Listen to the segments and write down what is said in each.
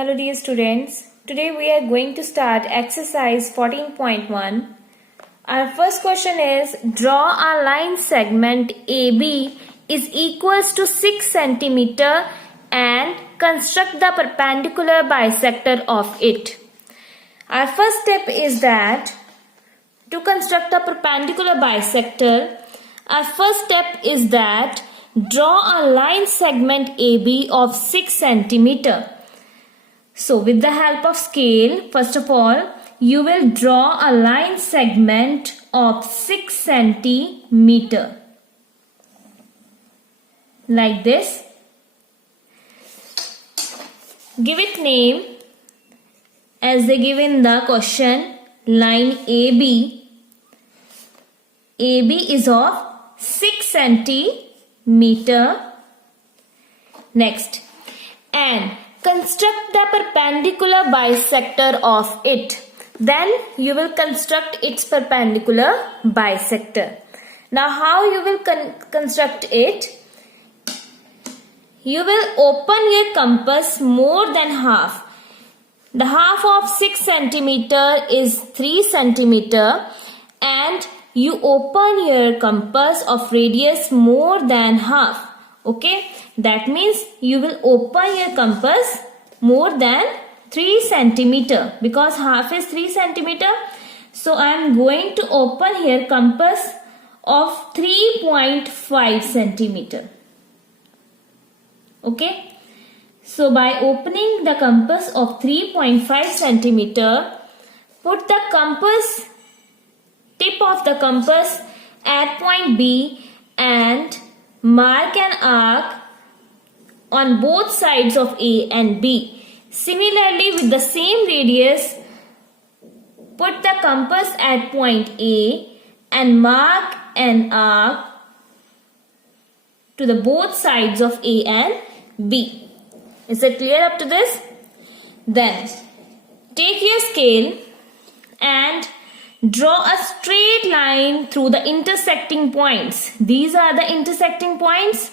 Hello dear students, today we are going to start exercise 14.1. Our first question is, draw a line segment AB is equals to 6 cm and construct the perpendicular bisector of it. Our first step is that to construct a perpendicular bisector, our first step is that draw a line segment AB of 6 cm. So with the help of scale, first of all, you will draw a line segment of 6 cm. Like this. Give it name as they give in the question, line AB. AB is of 6 cm. Next. And construct the perpendicular bisector of it. Then you will construct its perpendicular bisector. Now how you will construct it? You will open your compass more than half. The half of 6 cm is 3 cm and you open your compass of radius more than half. Okay, that means you will open your compass more than 3 cm because half is 3 cm. So I am going to open here compass of 3.5 cm. Okay, so by opening the compass of 3.5 cm, put the compass tip of the compass at point B and mark an arc on both sides of A and B. Similarly, with the same radius, put the compass at point A and mark an arc to the both sides of A and B. Is it clear up to this? Then, take your scale and draw a straight line through the intersecting points. These are the intersecting points.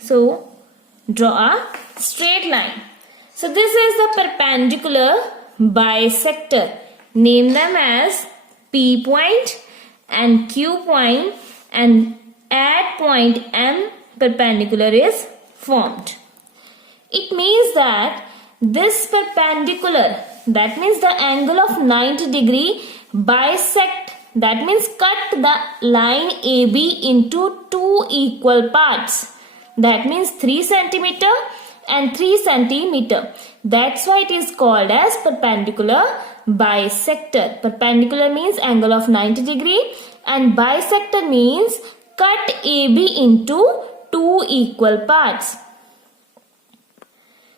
So, draw a straight line. So, this is the perpendicular bisector. Name them as P point and Q point, and at point M perpendicular is formed. It means that this perpendicular, that means the angle of 90 degree, bisect, that means cut the line AB into two equal parts. That means 3 cm and 3 cm. That's why it is called as perpendicular bisector. Perpendicular means angle of 90 degree and bisector means cut AB into two equal parts.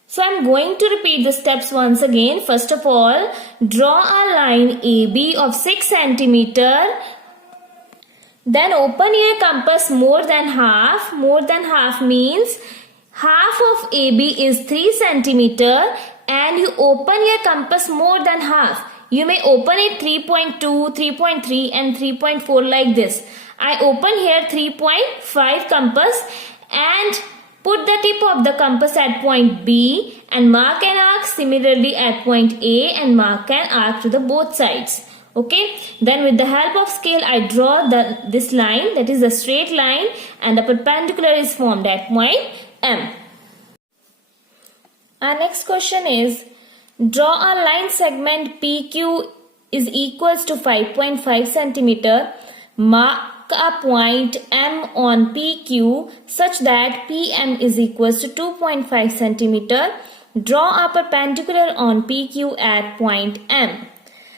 So I am going to repeat the steps once again. First of all, draw a line AB of 6 cm. Then open your compass more than half. More than half means half of AB is 3 cm and you open your compass more than half. You may open it 3.2, 3.3 and 3.4 like this. I open here 3.5 compass and put the tip of the compass at point B and mark an arc similarly at point A and mark an arc to the both sides. Okay, then with the help of scale I draw this line, that is a straight line, and the perpendicular is formed at point M. Our next question is, draw a line segment PQ is equals to 5.5 cm. Mark a point M on PQ such that PM is equals to 2.5 cm. Draw a perpendicular on PQ at point M.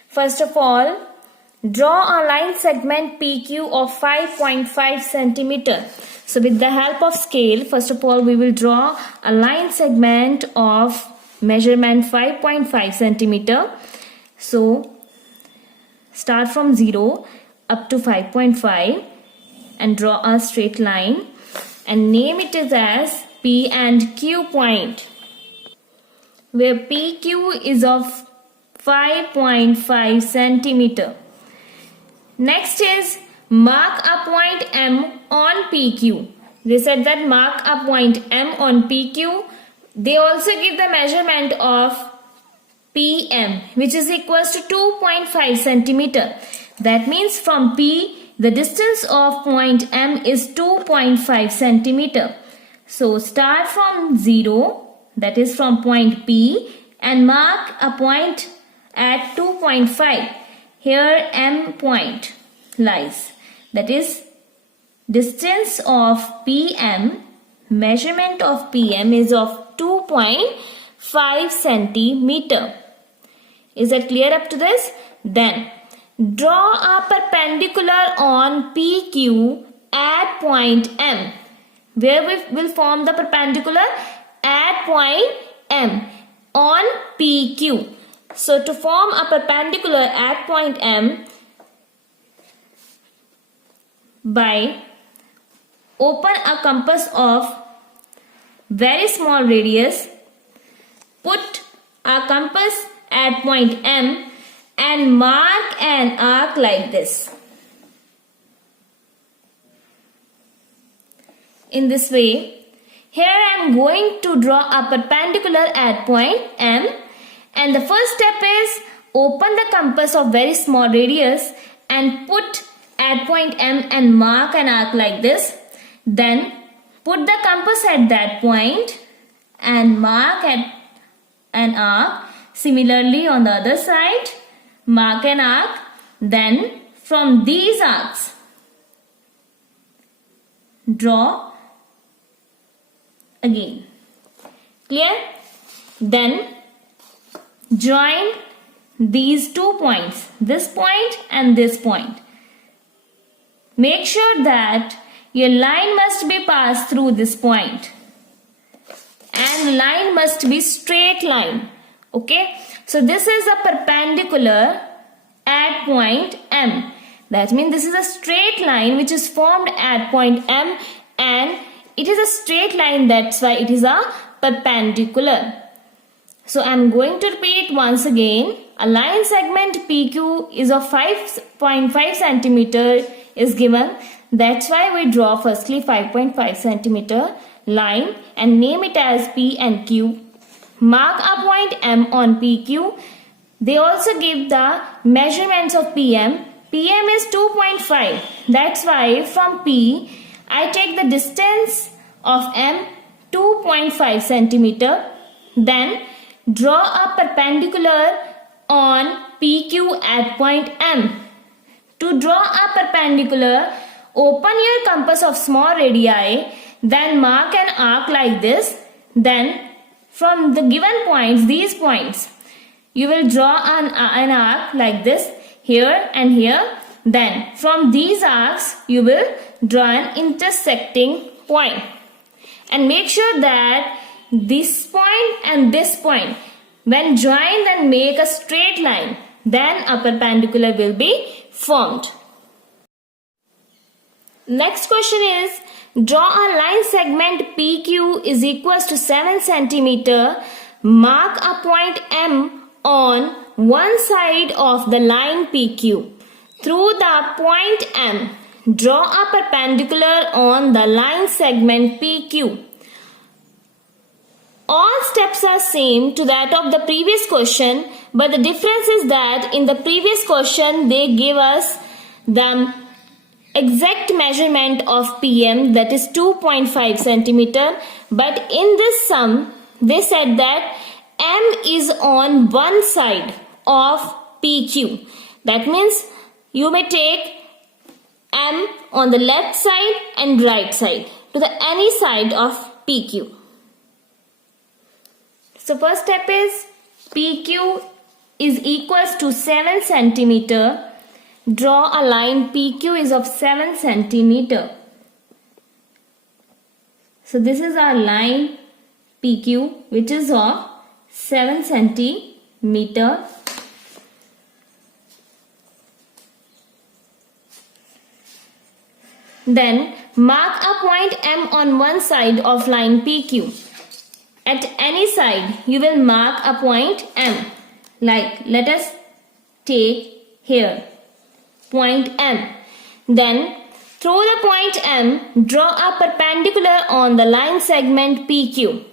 First of all, draw a line segment PQ of 5.5 cm. So with the help of scale, first of all we will draw a line segment of measurement 5.5 cm. So start from 0 up to 5.5 and draw a straight line and name it as P and Q point, where PQ is of 5.5 cm. Next is mark a point M on PQ. They said that mark a point M on PQ They also give the measurement of PM, which is equals to 2.5 centimeter. That means from P, the distance of point M is 2.5 centimeter. So start from 0, that is from point P, and mark a point at 2.5. Here M point lies. That is distance of PM, measurement of PM is of 2.5 centimeter. Is that clear up to this? Then draw a perpendicular on PQ at point M. Where we will form the perpendicular? At point M on PQ. So to form a perpendicular at point M, by open a compass of very small radius, put a compass at point M and mark an arc like this. In this way, here I am going to draw a perpendicular at point M, and the first step is open the compass of very small radius and put at point M and mark an arc like this. Then put the compass at that point and mark at an arc. Similarly on the other side, mark an arc. Then from these arcs, draw again. Clear? Then join these 2 points, this point and this point. Make sure that your line must be passed through this point, and line must be straight line. Okay, so this is a perpendicular at point M. That means this is a straight line which is formed at point M, and it is a straight line, that's why it is a perpendicular. So I am going to repeat it once again. A line segment PQ is of 5.5 centimeter is given. That's why we draw firstly 5.5 centimeter line and name it as P and Q. Mark a point M on PQ. They also give the measurements of PM. PM is 2.5. That's why from P I take the distance of M 2.5 centimeter. Then draw a perpendicular on PQ at point M. To draw a perpendicular, open your compass of small radii, then mark an arc like this. Then from the given points, these points, you will draw an arc like this, here and here. Then from these arcs, you will draw an intersecting point. And make sure that this point and this point, when joined, then make a straight line. Then a perpendicular will be formed. Next question is, draw a line segment PQ is equals to 7 centimeter. Mark a point M on one side of the line PQ. Through the point M, draw a perpendicular on the line segment PQ. All steps are same to that of the previous question, but the difference is that in the previous question they gave us the exact measurement of PM, that is 2.5 centimeter, but in this sum they said that M is on one side of PQ. That means you may take M on the left side and right side to the any side of PQ. So first step is PQ is equals to 7 centimeter. Draw a line PQ is of 7 centimeter. So this is our line PQ which is of 7 centimeter. Then mark a point M on one side of line PQ. At any side you will mark a point M. Like let us take here point M. Then through the point M, draw a perpendicular on the line segment PQ.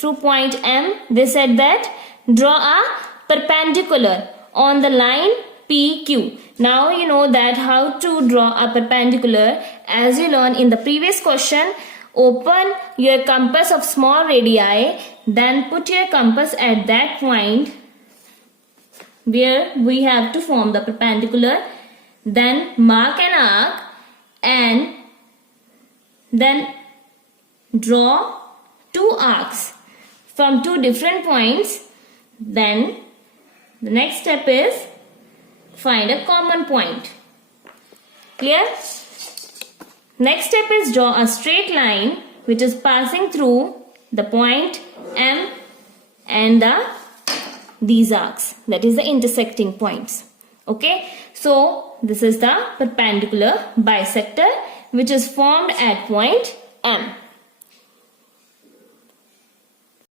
through point M. They said that draw a perpendicular on the line PQ. Now you know that how to draw a perpendicular, as you learned in the previous question. Open your compass of small radii, then put your compass at that point where we have to form the perpendicular. Then mark an arc and then draw two arcs from two different points. Then the next step is find a common point. Clear? Next step is draw a straight line which is passing through the point M and these arcs, that is the intersecting points. Okay, so this is the perpendicular bisector which is formed at point M.